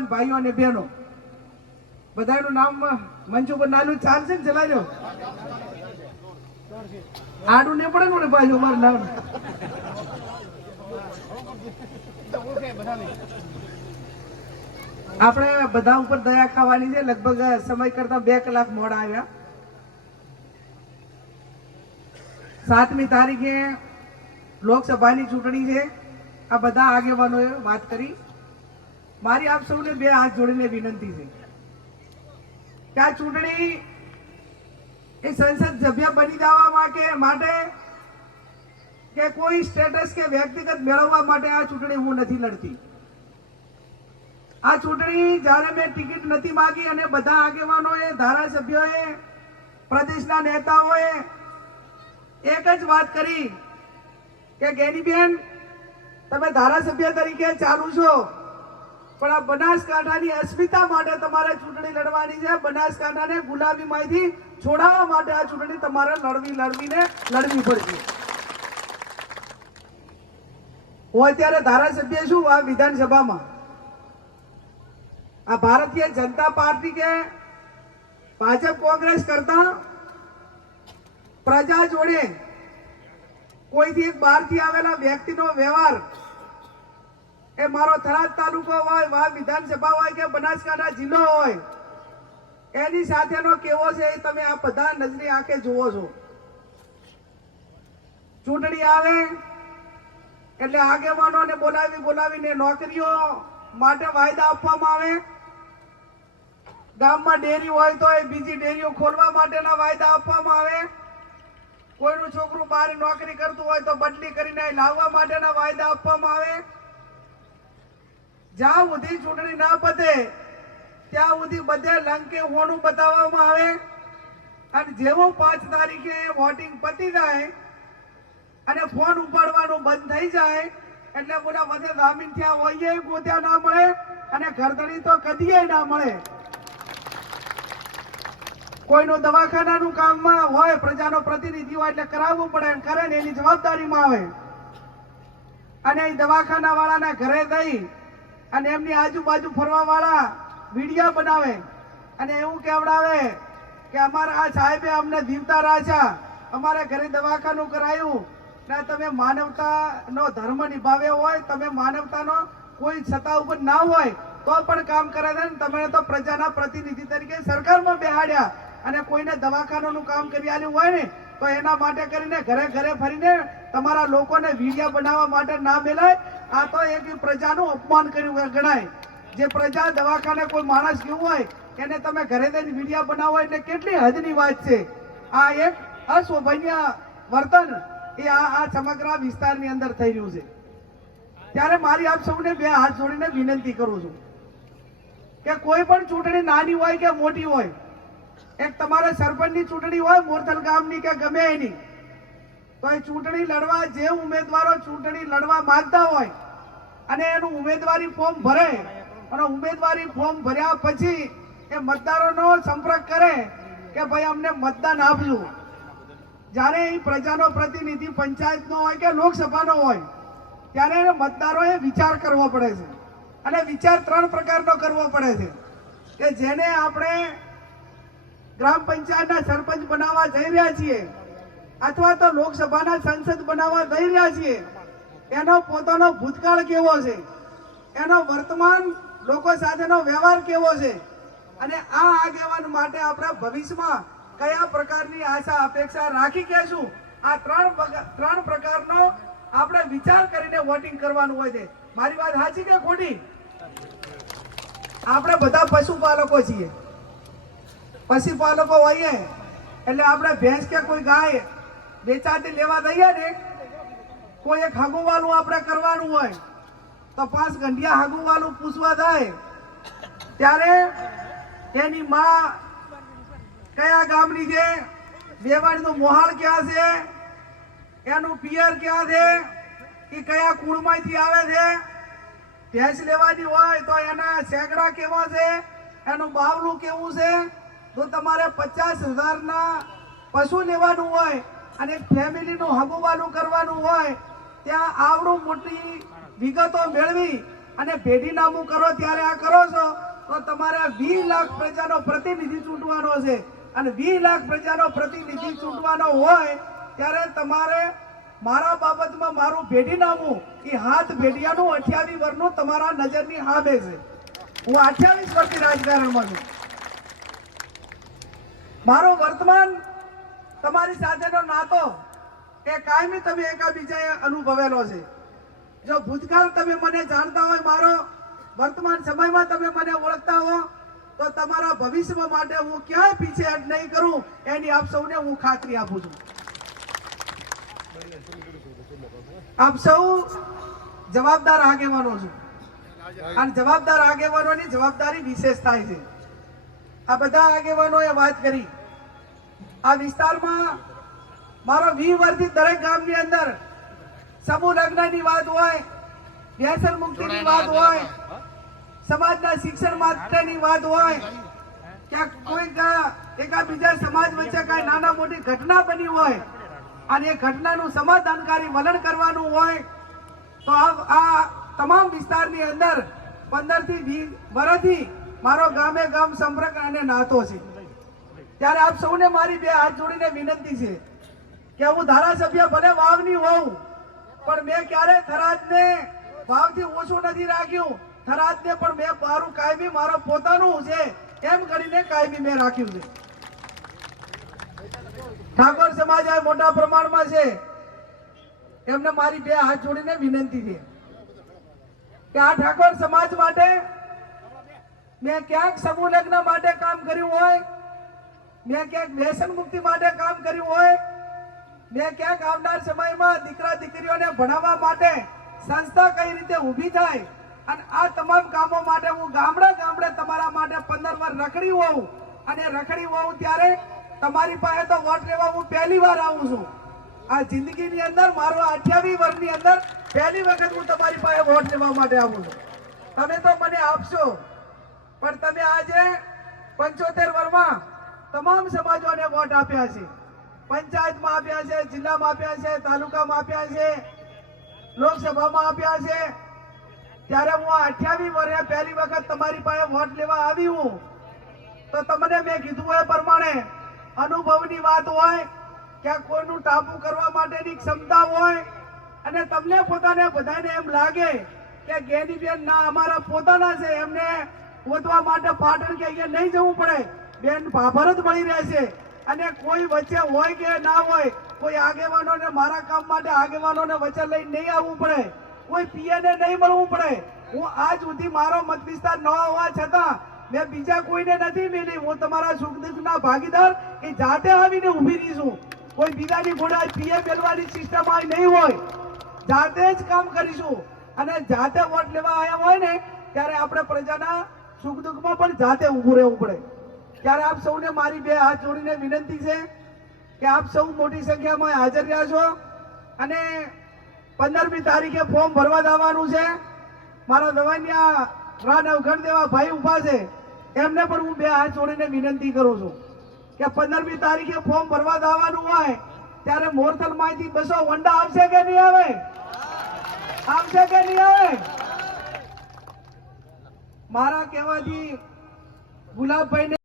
આગેવાન ભાઈઓ અને બહેનો બધાનું નામ મંચ ઉપર નાનું ચાલશે ને ચલાજો આડું ને પડે ને ભાઈ અમારું નામ આપણે બધા ઉપર દયા ખાવાની છે લગભગ સમય કરતા 2 કલાક મોડા આવ્યા 7મી તારીખે લોકસભાની ચૂંટણી છે આ બધા આગેવાનોએ વાત કરી મારી આપ સૌને 2 હાથ જોડીને વિનંતી છે કે આ ચૂંટણી એ સંસદ સભ્ય બની જવા માટે કે કોઈ સ્ટેટસ કે વ્યક્તિગત મેળવવા માટે આ ચૂંટણી હું નથી લડતી આ ચૂંટણી જ્યારે મેં ટિકિટ નથી માંગી અને બધા આગેવાનોએ ધારાસભ્યોએ પ્રદેશના નેતાઓએ એક જ વાત કરી કે ગેનીબેન તમે ધારાસભ્ય તરીકે ચાલુ છો પણ આ બનાસકાંઠાની અસ્મિતા માટે તમારે ચૂંટણી લડવાની છે બનાસકાંઠાને ગુલામીમાંથી છોડાવવા માટે આ ચૂંટણી તમારે લડવી પડશે હું અત્યારે ધારાસભ્ય છું આ વિધાનસભામાં આ ભારતીય જનતા પાર્ટી કે ભાજપ કોંગ્રેસ કરતા પ્રજા જોડે કોઈથી એક બહારથી આવેલા વ્યક્તિનો વ્યવહાર એ મારો થરાદ તાલુકો હોય વા વિધાનસભા હોય કે બનાસકાંઠા જિલ્લો હોય એની સાથેનો કેવો છે એ તમે આ બધા નજરી આંખે જુઓ છો ચૂંટણી આવે એટલે આગેવાનોને બોલાવીને નોકરીઓ માટે વાયદા આપવામાં આવે ગામમાં ડેરી હોય તો એ બીજી ડેરીઓ ખોલવા માટેના વાયદા આપવામાં આવે કોઈનું છોકરું બહાર નોકરી કરતું હોય તો બદલી કરીને લાવવા માટેના વાયદા આપવામાં આવે જ્યાં સુધી ચૂંટણી ના પતે ત્યાં સુધી બધે લંકે હોણું બતાવવામાં આવે અને જેવું 5 તારીખે વોટિંગ પતી જાય અને ફોન ઉપાડવાનું બંધ થઈ જાય એટલે બધા બધે જામીન થયા હોય ગોત્યા ના મળે અને ઘરધણી તો કદીએ ના મળે કોઈનું દવાખાનાનું કામમાં હોય પ્રજાનો પ્રતિનિધિ હોય એટલે કરાવવું પડે કરે ને એની જવાબદારીમાં આવે અને એ દવાખાના વાળાના ઘરે જઈ અને એમની આજુબાજુ ફરવા વાળા વિડીયો બનાવે અને એવું કહેવડાવે કે અમારા આ સાહેબે અમને જીવતા રાખ્યા અમારા ઘરે દવાખાનું કરાયું ને તમે માનવતાનો ધર્મ નિભાવ્યો હોય તમે માનવતાનો કોઈ સત્તા ઉપર ના હોય તો પણ કામ કરે છે તમે તો પ્રજાના પ્રતિનિધિ તરીકે સરકારમાં બેહાડ્યા અને કોઈને દવાખાનાનું કામ કરી આલ્યું હોય ને તો એના માટે કરીને ઘરે ઘરે ફરીને તમારા લોકોને વિડીયો બનાવવા માટે ના મેલાય આ તો એક પ્રજાનું અપમાન કર્યું ગણાય જે પ્રજા દવાખાને કોઈ માણસ ગયું હોય એને તમે ઘરે જઈને વિડીયો બનાવો એટલે કેટલી હદની વાત છે આ એક અશોભનીય વર્તન એ આ સમગ્ર વિસ્તારની અંદર થઈ રહ્યું છે ત્યારે મારી આપ સૌને 2 હાથ જોડીને વિનંતી કરું છું કે કોઈ પણ ચૂંટણી નાની હોય કે મોટી હોય એક તમારે સરપંચની ચૂંટણી હોય મોરથલ ગામની કે ગમે એની તો એ ચૂંટણી લડવા જે ઉમેદવારો ચૂંટણી લડવા માંગતા હોય અને એનું ઉમેદવારી ફોર્મ ભરે અને ઉમેદવારી ફોર્મ ભર્યા પછી એ મતદારોનો સંપર્ક કરે કે ભાઈ અમને મતદાન આપજો જ્યારે એ પ્રજાનો પ્રતિનિધિ પંચાયતનો હોય કે લોકસભાનો હોય ત્યારે મતદારોએ વિચાર કરવો પડે છે અને વિચાર 3 પ્રકારનો કરવો પડે છે કે જેને આપણે ગ્રામ પંચાયતના સરપંચ બનાવવા જઈ રહ્યા છીએ અથવા તો લોકસભાના સંસદ બનાવવા જઈ રહ્યા છીએ એનો પોતાનો ભૂતકાળ કેવો છે એનો વર્તમાન લોકો સાથેનો વ્યવહાર કેવો છે અને આ આગેવાન માટે આપણે ભવિષ્યમાં કયા પ્રકારની આશા અપેક્ષા રાખી કેશું આ 3 પ્રકારનો આપણે વિચાર કરીને વોટિંગ કરવાનું હોય છે મારી વાત સાચી કે ખોટી આપણે બધા પશુપાલકો છીએ પશુપાલકો હોઈએ એટલે આપણે ભેંસ કે કોઈ ગાય વેચાતી લેવા દઈએ ને કોઈ એક હગુવાલું આપણે કરવાનું હોય તો 5 ગંઢિયા હગુવાલું પૂછવા જાય ત્યારે એની માં કયા ગામની છે વેવાણીનું મોહાળ ક્યાં છે એનું પિયર ક્યાં છે એ કયા કુળમાંથી આવે છે ભેંસ લેવાની હોય તો એના સેંકડા કેવા છે એનું બાવલું કેવું છે તો તમારે 50,000ના પશુ લેવાનું હોય અને ફેમિલીનું હગુવાલું કરવાનું હોય ત્યાં આવડું મોટી વિગતો મેળવી અને ભેટીનામું કરો ત્યારે આ કરો છો તો તમારે 20 લાખ પ્રજાનો પ્રતિનિધિ ચૂંટવાનો છે અને 20 લાખ પ્રજાનો પ્રતિનિધિ ચૂંટવાનો હોય ત્યારે તમારે મારા બાબતમાં મારું ભેટીનામું એ હાથ ભેટિયાનું 28 વર્ષનું તમારા નજરની સામે છે. હું 28 વર્ષથી રાજકારણમાં છું. મારો વર્તમાન તમારી સાથેનો નાતો એ કાયમી તમે એકાબીજાએ અનુભવેલો છે. જો ભૂતકાળ તમે મને જાણતા હોય, મારો વર્તમાન સમયમાં તમે મને ઓળખતા હો, તો તમારા ભવિષ્ય માટે હું ક્યાંય પીછેહટ નહીં કરું એની આપ સૌને હું ખાતરી આપું છું. આપ સૌ જવાબદાર આગેવાનો છો અને જવાબદાર આગેવાનોની જવાબદારી વિશેષ થાય છે. આ બધા આગેવાનોએ વાત કરી. આ વિસ્તારમાં મારો 20 વર્ષથી દરેક ગામની અંદર સમૂહ લગ્નની વાત હોય, વ્યસન મુક્તિની વાત હોય, સમાજના શિક્ષણ માટેની વાત હોય, ક્યાંક કોઈ એકાબીજા સમાજ વચ્ચે કઈ નાના મોટી ઘટના બની હોય અને એ ઘટનાનું સમાધાનકારી વલણ કરવાનું હોય, તો આ તમામ વિસ્તારની અંદર 15 થી 20 વર્ષથી મારો ગામે ગામ સંપર્ક અને નાતો છે. ત્યારે આપ સૌને મારી બે હાથ જોડીને વિનંતી છે કે હું ધારાસભ્ય ભલે વાવની હોઉં, પણ મેં ક્યારે થરાદને વાવથી ઓછું નથી રાખ્યું. થરાદને પણ મેં મારું કાયમી મારો પોતાનું છે એમ કરીને કાયમી મેં રાખ્યું છે. ઠાકોર સમાજ આ મોટા પ્રમાણમાં છે, એમને મારી બે હાથ જોડીને વિનંતી છે કે આ ઠાકોર સમાજ માટે મેં ક્યાંક સમૂહ લગ્ન માટે કામ કર્યું હોય, મેં ક્યાંક વ્યસન મુક્તિ માટે કામ કર્યું હોય, મેં ક્યાંક આવનાર સમયમાં દીકરા દીકરીઓને ભણાવવા માટે સંસ્થા કઈ રીતે ઊભી થાય અને આ તમામ કામો માટે હું ગામડે ગામડે તમારા માટે 15 વાર રખડી હોઉં અને રખડી હોઉં ત્યારે તમારી પાસે તો વોટ લેવા હું પહેલી વાર આવું છું. આ જિંદગીની અંદર મારો 28 વર્ષની અંદર પહેલી વખત હું તમારી પાસે વોટ લેવા માટે આવું છું. તમે તો મને આપશો, પણ તમે આજે 75 વર્ષમાં તમામ સમાજોને વોટ આપ્યા છે. પંચાયતમાં આપ્યા છે, જિલ્લામાં આપ્યા છે, તાલુકામાં આપ્યા છે, લોકસભામાં આપ્યા છે. ત્યારે હું 28 વર્ષે પહેલી વખત તમારી પાસે વોટ લેવા આવી હું, તો તમને મેં કીધું એ પ્રમાણે અનુભવની વાત હોય, ક્યાંક કોઈનું ટાપુ કરવા માટેની ક્ષમતા હોય અને તમને પોતાને બધાને એમ લાગે કે ગેનીબેન ના અમારા પોતાના છે, એમને ગોતવા માટે પાટણ કે અહીંયા નહીં જવું પડે, બેન ભાભર જ મળી રહેશે. અને કોઈ વચ્ચે હોય કે ના હોય, કોઈ આગેવાનોને મારા કામ માટે આગેવાનોને વચ્ચે લઈને નહીં આવવું પડે, કોઈ પીએને નહીં મળવું પડે. હું આજ સુધી મારો મત વિસ્તાર ન હોવા છતાં મેં બીજા કોઈને નથી મિલી. હું તમારા સુખ દુઃખના ભાગીદાર એ જાતે આવીને ઊભી રહી છું. કોઈ બીજાની ઘોડા પીએ મેળવાની સિસ્ટમ આ નહીં હોય, જાતે જ કામ કરીશું. અને જાતે વોટ લેવા આવ્યા હોય ને ત્યારે આપણે પ્રજાના સુખ દુઃખમાં પણ જાતે ઊભું રહેવું પડે. ત્યારે આપ સૌને મારી બે હાથ જોડીને વિનંતી છે કે આપ સૌ મોટી સંખ્યામાં હાજર રહ્યા છો અને 15મી તારીખે ફોર્મ ભરવા જવાનું છે. મારા દવાનિયા રાનવઘણ દેવા ભાઈ ઉભા છે, એમને પણ હું બે હાથ જોડીને વિનંતી કરું છું કે 15મી તારીખે ફોર્મ ભરવા જવાનું હોય ત્યારે મોરથલ માંથી 200 વંડા આવશે કે નહીં આવે? આવશે કે નહીં આવે? મારા કહેવાથી ગુલાબભાઈ